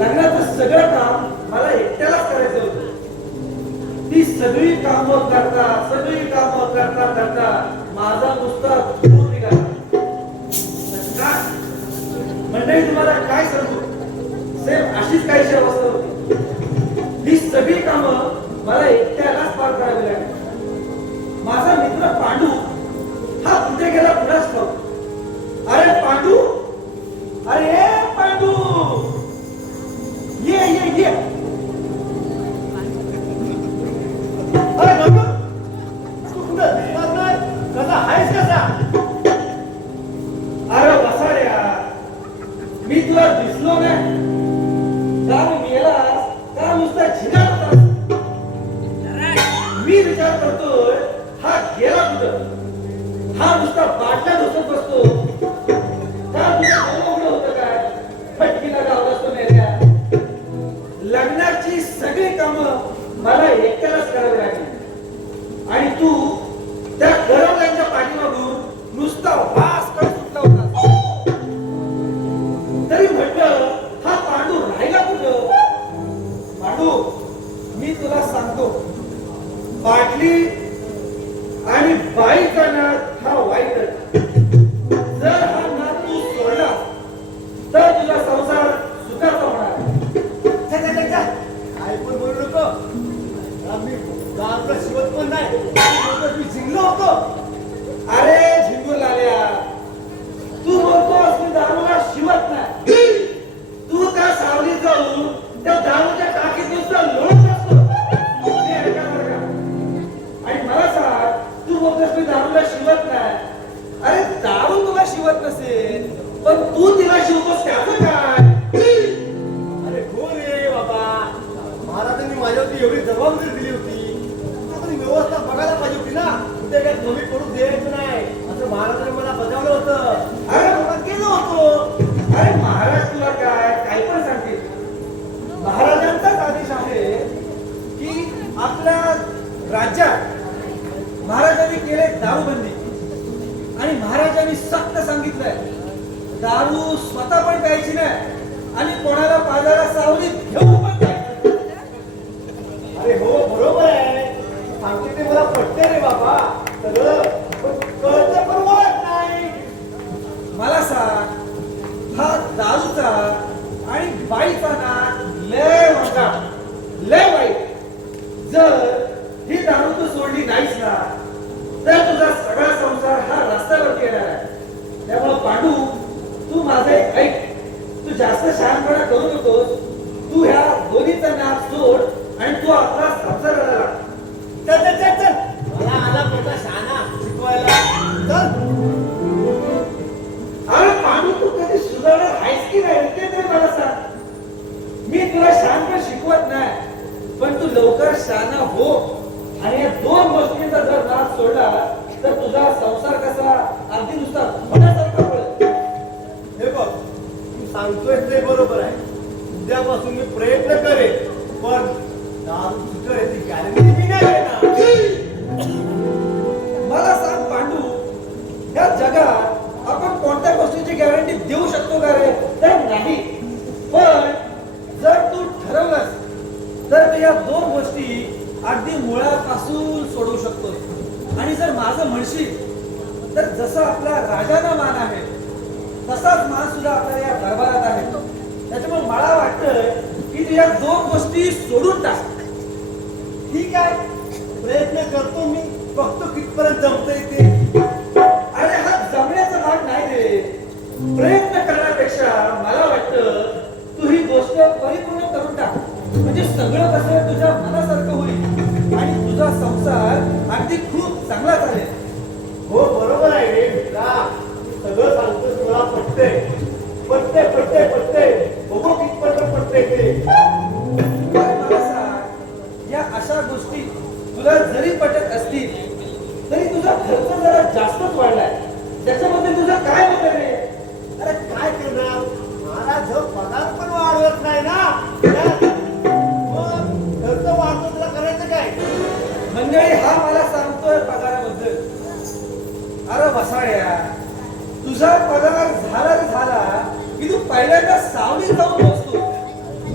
लग्नाचं सगळं काम मला एकट्यालाच करायचं होतं. ती सगळी कामं करता करता माझा नुसता धूर निघाला. मंडळी तुम्हाला काय सांगू, सेम अशीच काहीशी अवस्था होती. ही सगळी कामं मला एकट्यालाच पार करावी लागली. माझा मित्र पांडू हा कुठे गेला कुणाच ठाऊक. अरे पांडू, अरे पांडू, ये ये ये. अरे बाबा, तू कुठं दिसत नाही, कसा आहेस कसा? अरे बसाड्या, मी तुला दिसलो नाही, दारू मेलास का नुसता झिंगाट होतास? मी विचार करतोय हा गेला कुठं? हा नुसता बाटल्या ढोसत बसतो का? तुझ्या उघडं होतं काय? फटकीला गावला असतो मेल्या. लग्नाची सगळी कामं मला एकट्यालाच करावी लागली आणि तू त्या गरवल्यांच्या पाठीमागून नुसता वास करत सुटला होता. तरी म्हटलं हा पांडू राहिला कुठं? पांडू, मी तुला सांगतो, बाटली आणि बाईचा नाद हा वाईट. जर हा नाद तू सोडला तर तुझा संसार सुखाचा होणार. काय पण बोलू नको. मी दारूला शिवत पण नाही, मी जिंकलो होतो. अरे झिंगू लाल्या, तू बोलतोस मी दारूला शिवत नाही. तू त्या सावलीत जाऊन त्या दारूच्या टाकीत नुसता लोळत असतो. आणि मला सांग, तू बोलतोस मी दारूला शिवत नाही. अरे दारू तुला शिवत नसेल, पण तू तिला शिवतोस त्याचं काय? अरे हो रे बाबा, महाराजांनी माझ्यावरती एवढी जबाबदारी दिली होती, आता व्यवस्था बघायला पाहिजे होती ना. कुठे काय कमी पडू द्यायचं नाही असं महाराजांनी मला बजावलं होतं. अरे बाबा गेलो होतो. अरे महाराज तुला काय पण सांगतील. महाराजांचाच आदेश आहे की आपल्या राज्यात महाराजांनी केले दारूबंदी आणि महाराजांनी सक्त सांगितलंय दारू स्वतः पण प्यायची नाही आणि कोणाला पाजाला सावलीत घेऊ पण नाही. अरे हो बरोबर आहे, सांगते ते मला पटते रे बाबा, सगळं कळतं पण ओळख नाही. मला सांग, हा दारूचा आणि बाईचा नाद लय मोठा, लय वाईट. जर ही दारू तू सोडली नाहीस ना तर तुझा सगळा संसार हा रस्त्यावरती येणार आहे. त्यामुळे पांडू, तू माझं एक ऐक. तू जास्त शहाणपणा करू नकोस. तू ह्या दोन्हीचा नाद सोड आणि तू आपला संसार करायला लाग. चल चल चल चल, मला आला मोठा शहाणा शिकवायला. चल. अरे पांडू, तू कधी सुधारणार आहेस की नाही ते तरी मला सांग. मी तुला शहाणपण शिकवत नाही, पण तू लवकर शहाणा हो आणि या दोन गोष्टींचा जर नाद सोडला तर तुझा संसार कसा अगदी नुसता होण्यासारखा पडेल. हे बघ, तू सांगतोय ते बरोबर आहे. उद्यापासून मी प्रयत्न करेन, पण दारू सुटल याची गॅरंटी मी नाही घेणार. मला सांग पांडू, या जगात आपण कोणत्या गोष्टीची गॅरंटी देऊ शकतो का रे? तर नाही. पण जर तू ठरवलंस तर तू या दोन गोष्टी अगदी मुळापासून सोडवू शकतो. आणि जर माझं म्हणशील तर जसं आपल्या राजांना मान आहे तसाच मान सुद्धा आपल्या या दरबारात आहे. त्याच्यामुळे मला वाटतंय की तू या दोन गोष्टी सोडून टाक. ठीक आहे, प्रयत्न करतो मी, बघतो कितपर्यंत जमतंय ते. अरे हा जमण्याचा भाग नाही रे. प्रयत्न करण्यापेक्षा मला वाटतं तू ही गोष्ट परिपूर्ण करून टाक. म्हणजे सगळं कसं तुझ्या मनासारखं होईल आणि तुझा संसार अगदी खूप चांगला चालेल. हो बरोबर आहे रे मित्रा, सगळं सांगतोस मला पटते पटते पटते पटते. बघू कितपर्यंत पटते ते. मला सांग, या अशा गोष्टी तुला जरी पटत असतील तरी तुझा खर्च जरा जास्तच वाढलाय. त्याच्यामध्ये तुझं काय मत आहे रे? अरे काय करणार, महाराज पगार पण वाढवत नाही ना. खर्च वाढतो, तुला करायचं काय? मंडळी, हा मला सांगतोय पगाराबद्दल. अरे बसाड्या, तुझा पगार झाला की तू पहिल्यांदा सावलीत जाऊन बसतो.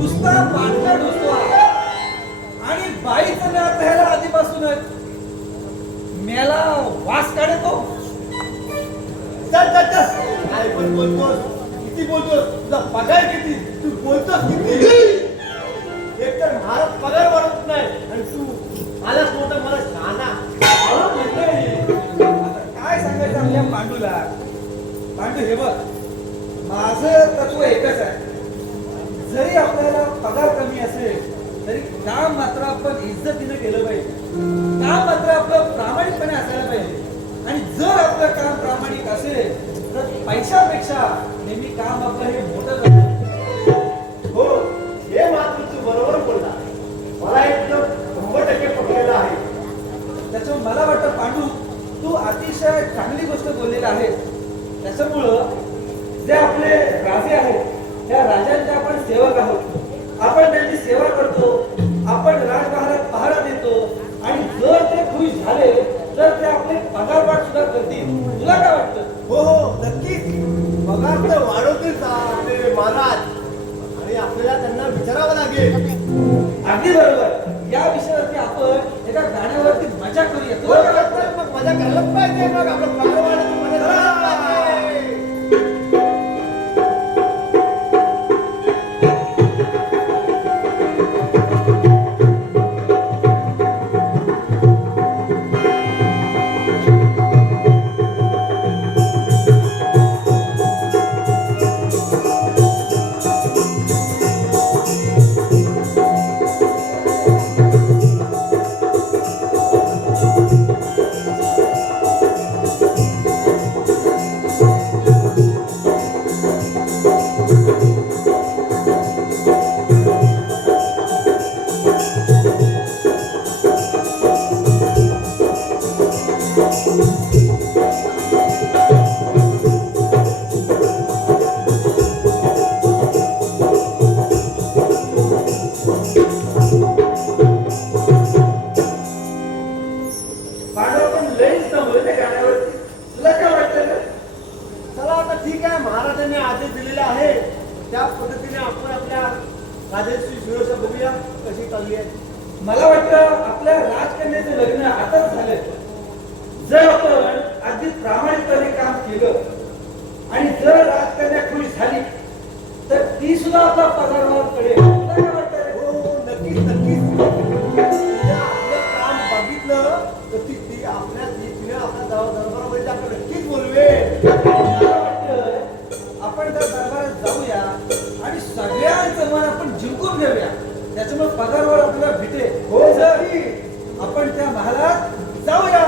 नुसता पाठला ढोसतो आणि बाईचं नाव त्याला आधीपासूनच मेला वास काढतो. चल चल चल काय पण बोलतोस, किती बोलतोस, तुझा पगार किती, तू बोलतोस किती. एकतर मला पगार वाढत नाही आणि तू आलाच मोठं मला शहाणा. आता काय सांगायचं आपल्या पांडूला. पांडू हे बघ, माझं तत्व एकच आहे, जरी आपल्याला पगार कमी असेल तरी काम मात्र आपण इज्जतीने केलं पाहिजे. काम मात्र आपलं प्रामाणिकपणे असायला पाहिजे. आणि जर आपलं काम प्रामाणिक असेल तर पैशापेक्षा नेहमी काम आपलं हे मोठं करतं. हो, हे मात्र तू बरोबर बोलला. मला एकदम 100% पटलेलं आहे. त्याच्यामुळे मला वाटतं पांडू, तू अतिशय चांगली गोष्ट बोललेला आहे. त्याच्यामुळं जे आपले राजे आहेत त्या राजांचे आपण सेवक आहोत. आपण त्यांची सेवा करतो, आपण राजमहालात पहारा देतो आणि जर ते खुश झाले तर ते आपले पगारवाढ सुद्धा करतील. तुला काय वाटतं? हो हो नक्कीच. पगार तर वाढवतील आपले महाराज आणि आपल्याला त्यांना विचारावं लागेल. अगदी बरोबर. या विषयावरती आपण एका गाण्यावरती मजा करूया. हो, तुला काय वाटतं? मग मजा करायलाच पाहिजे. मग आपलं पगार वाढवून मजा करायलाच पाहिजे. पांडू, आपण लईच थांबलोय त्या गाण्यावरती. तुला काय वाटतं? चला आता ठीक आहे, महाराजांनी आदेश दिलेला आहे त्या पद्धतीने आपण आपल्या राजाची सुरक्षा बघूया कशी चालली आहे. मला वाटतं आपल्या राजकन्याचं लग्न आताच झालं. जर आपण अगदी प्रामाणिकपणे काम केलं आणि जर राजकन्या खुश झाली तर ती सुद्धा आपला पगार करेल. तुला काय वाटतं रे? हो नक्कीच नक्कीच. तिने आपलं काम बघितलं तर ती आपल्या तिने आपल्या दरबारामध्ये आपण नक्कीच बोलवेल. मला वाटतं आपण त्या दरबारात जाऊया आणि सगळ्यांचं मन आपण जिंकून घेऊया. त्याच्यामुळे पगारवर आपल्याला भेटेल. हो जर नक्की. आपण त्या महालात जाऊया.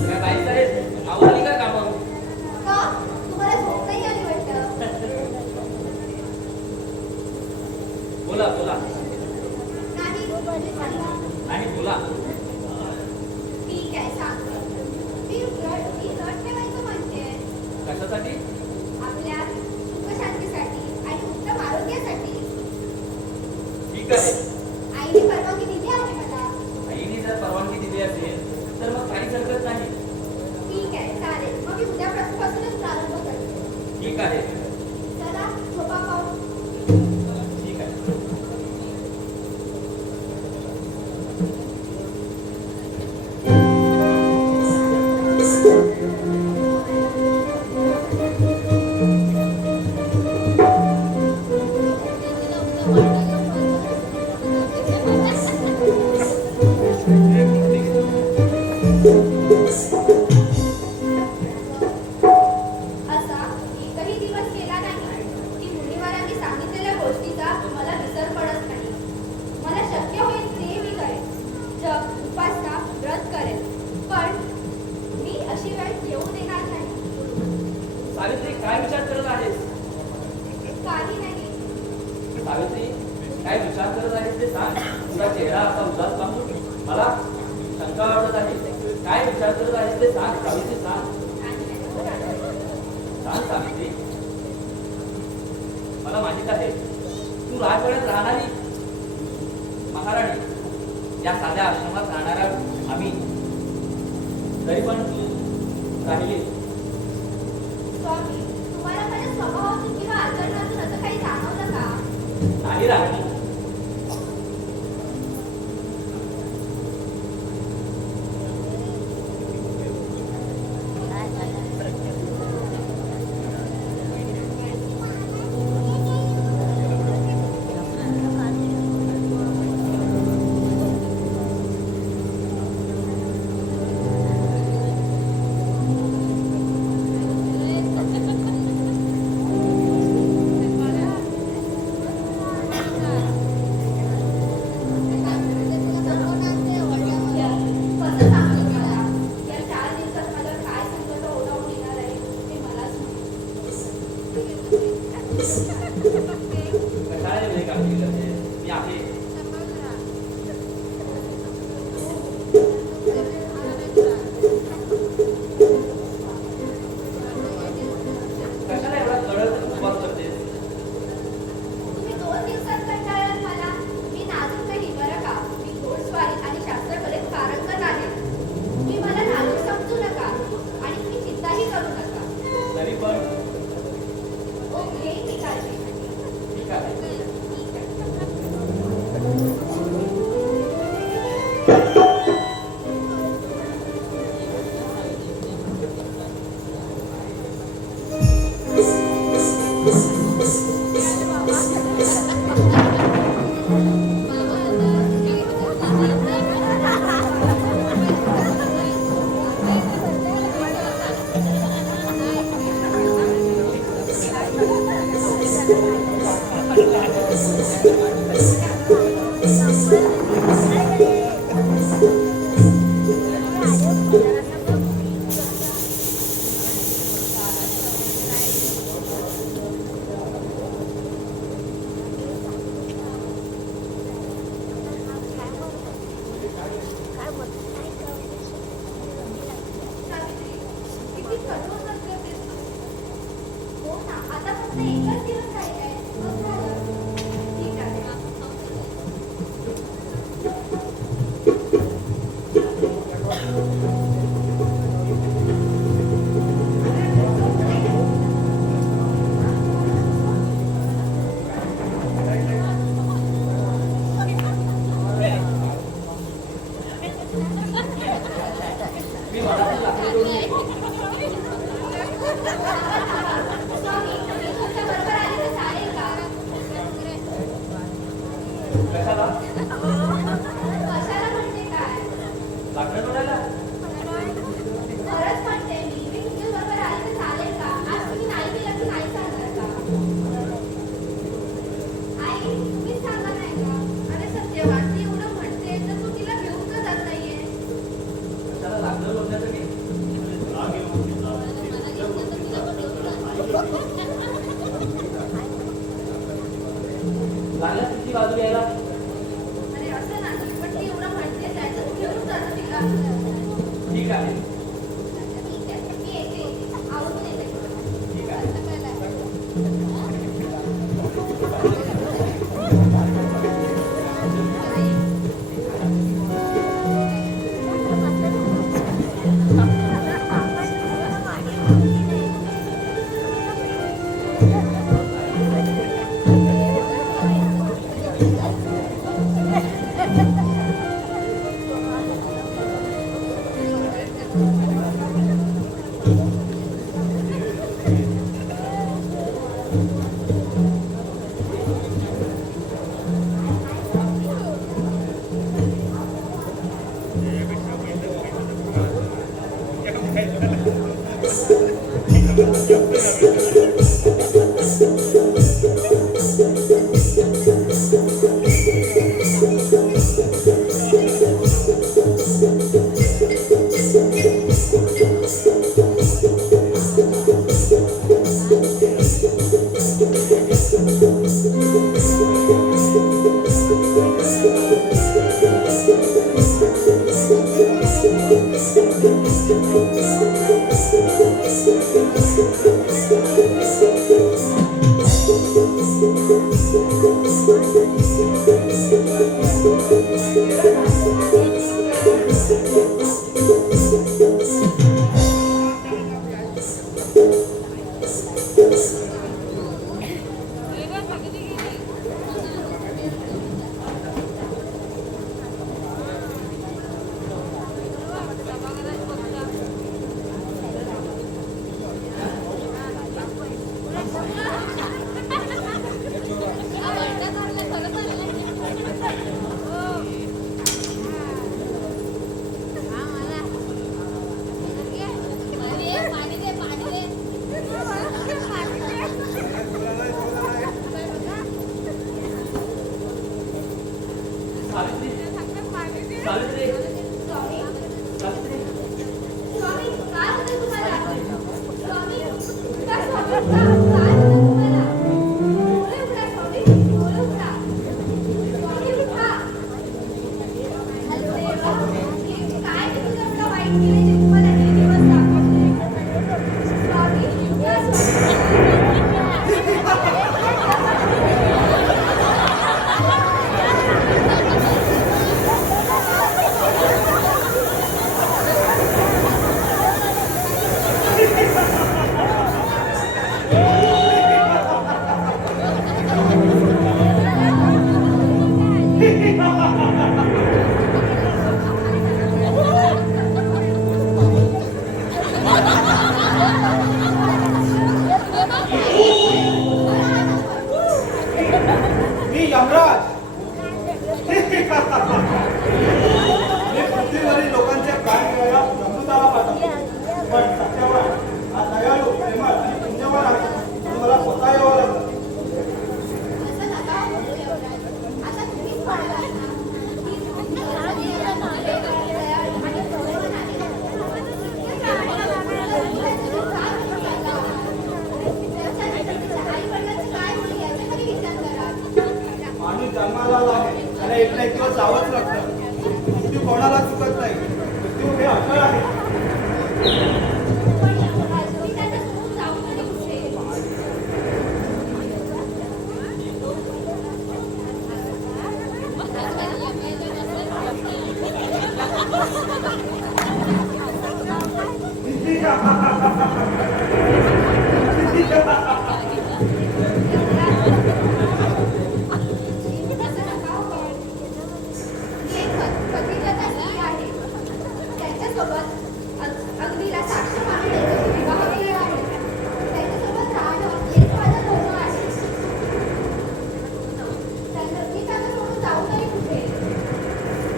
काय बाईसाहेब आवडली का कामं? का? तुम्हाला झोप नाही आली वाटतं? बोला बोला नाही, सांगा. आणि बोला. ठीक आहे, सांगते. मी व्रत ठेवायचं म्हणते. कशासाठी? आपल्या सुखशांतीसाठी आणि उत्तम आरोग्यासाठी. ठीक आहे. आईने परवानगी दिली आहे मला. आईने जर परवानगी दिली असेल तर मग काहीच हरकत नाही. ठीक आहे, चालेल. मग मी उद्यापासूनच प्रारंभ करते. ठीक आहे. चला, झोपा पाहू. ठीक आहे. असा एकही दिवस गेला नाही की मुनिवरांनी सांगितलेल्या गोष्टीचा मला विसर पडत नाही. मला शक्य होईल ते मी करेन. जप, उपासना, व्रत करेन. पण मी अशी वेळ येऊ देणार नाही. सावित्री काय विचार करत आहेस? काही नाही. सावित्री काय विचार करत आहेस ते सांग. तुझा चेहरा असा उदास पाहून मला शंका वाटत आहे. काय विचार करत आहेस ते सांग सावित्री, सांग. सांग सावित्री. मला माहित आहे तू राजवाड्यात राहणारी महाराणी, या साध्या आश्रमात राहणाऱ्या आम्ही, तरी पण तू राहिली. स्वामी, तुम्हाला माझ्या स्वभावातून किंवा आचरणातून असं काही जाणवलं का? नाही राहिली. कसं सांगू मला? या 4 दिवसात मला काय संकट ओढावून येणार आहे ते मलाच माहिती. कशाला एवढी काळजी करते? मी आहे. कशाला एवढा कडक उपवास करतेस? तुम्ही 2 दिवसात कंटाळलात मला. मी नाजूक नाही बरं का. मी घोडस्वारी आणि शास्त्रकलेत पारंगत आहे. तुम्ही मला नाजूक समजू नका आणि तुम्ही चिंताही करू नका. तरी पण ओ, घेईन मी काळजी. ठीक आहे. ठीक आहे. सावित्री, किती कठोर व्रत करतेस तू. हो ना, आता फक्त एकच दिवस राहिलाय. मग झालं. ठीक आहे. मी मनातून लाकडी तोडून येतो. स्वामी, मी तुमच्या बरोबर आले तर चालेल का? कशाला? कशाला म्हणजे काय? लाकडं तोडायला? खरंच म्हणते मी तुमच्या बरोबर आले तर चालेल का? आज तुम्ही नाही केलं की नाही चालणार का? आई, तुम्हीच सांगा नाही का? अरे सत्यवान, ती एवढं म्हणते तर तू तिला घेऊन का जात नाहीये? लागला तिची बाजू घ्यायला. अरे असं नाही, पण ती एवढं म्हणते त्याचं घेऊन जातं तिला. ठीक आहे. ठीक आहे, मी येते. आवडून येते. ठीक आहे. सावित्री, सावित्री, स्वामी, सावित्री. स्वामी, काय होतं तुम्हाला? स्वामी, काय स्वामी? काय होतं तुम्हाला? डोळे उघडा, स्वामी, डोळे उघडा. स्वामी, उठा. अरे देवा, काय मी तुला एवढं वाईट केलं जे तुम्हाला हे दिवस दाखवले? स्वामी, उठा, स्वामी. मी यमराज. मी पृथ्वीवरील लोकांचे प्राण घ्यायला जमदूताला पाठवतो. पण सत्यावर हा दयाळू, प्रेमळ आणि पुण्यवान आहे म्हणून मला स्वतः यावं लागलं. असं नका बोलू यमराज. आता तुम्हीच पाहिलं ना, की दयाळू आणि प्रेमळ आहे. इतके त्याच्या आई-वडिलांचं काय होईल याचा तरी विचार करा. माणूस जन्माला आहे आणि एक ना एक दिवस जावंच लागतं. मृत्यू कोणाला चुकत नाही. मृत्यू हे अटळ आहे. पण यमराज, मी त्याच्या सोडून जाऊ तरी कुठे? असं नका हो. मी एक पतिव्रता स्त्री आहे. त्याच्यासोबत अगदीला साक्ष मानून त्याचा विवाह केला आहे. त्याच्यासोबत राहणं हेच माझं धर्म आहे. मी त्याला सोडून जाऊ तरी कुठे?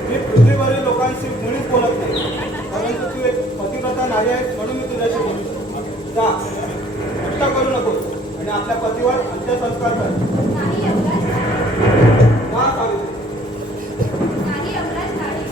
मी पृथ्वीवरील लोकांशी मुळीच बोलत नाही. परंतु तू एक पतिव्रता नारी आहेस म्हणून मी तुझ्याशी बोलू शकतो. जा, हट्ट करू नको आणि आपल्या पतीवर अंत्यसंस्कार कर. नाही यमराज, जा सावित्री. नाही यमराज, नाही.